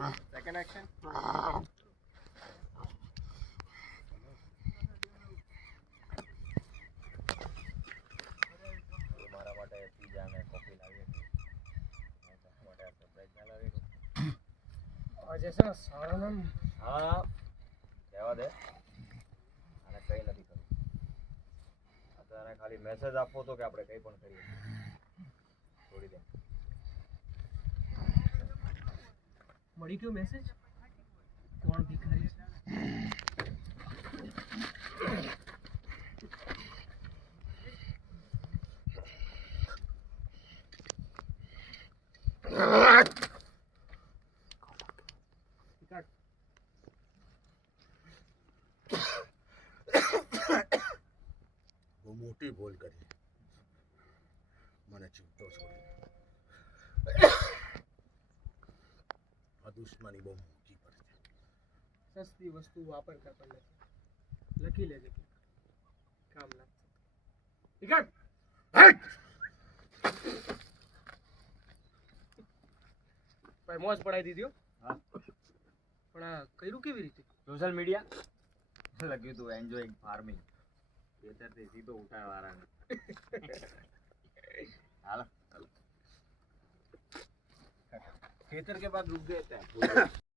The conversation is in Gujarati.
સેકન્ડ એક્શન મારા માટે પીઝા અને કોફી લાવી હતી માટે સરપ્રાઈઝ ના લાવી આજે છે ને સારાનંદ હા કહેવા દે અને કંઈ નથી કરવું આ તો એને ખાલી મેસેજ આપવો તો કે આપણે કંઈ પણ કરીએ છોડી દે મળી ગયો મેસેજ કોણ ભિખારી બહુ મોટી ભૂલ કરી મને ચૂકતો છોડી આ દુશ્મની બહુ મોટી પડશે સસ્તી વસ્તુ વાપર કરતા નથી લખી લેજે કામ લાગશે ઠીક ભાઈ મોજ પડાવી દીધી હો. હા પણ આ કર્યું કેવી રીતે સોશિયલ મીડિયા લખ્યું તું એન્જોયિંગ ફાર્મિંગ ખેતરથી સીધો ઉઠાય વાળાને હાલો ખેતર के बाद रुक गए थे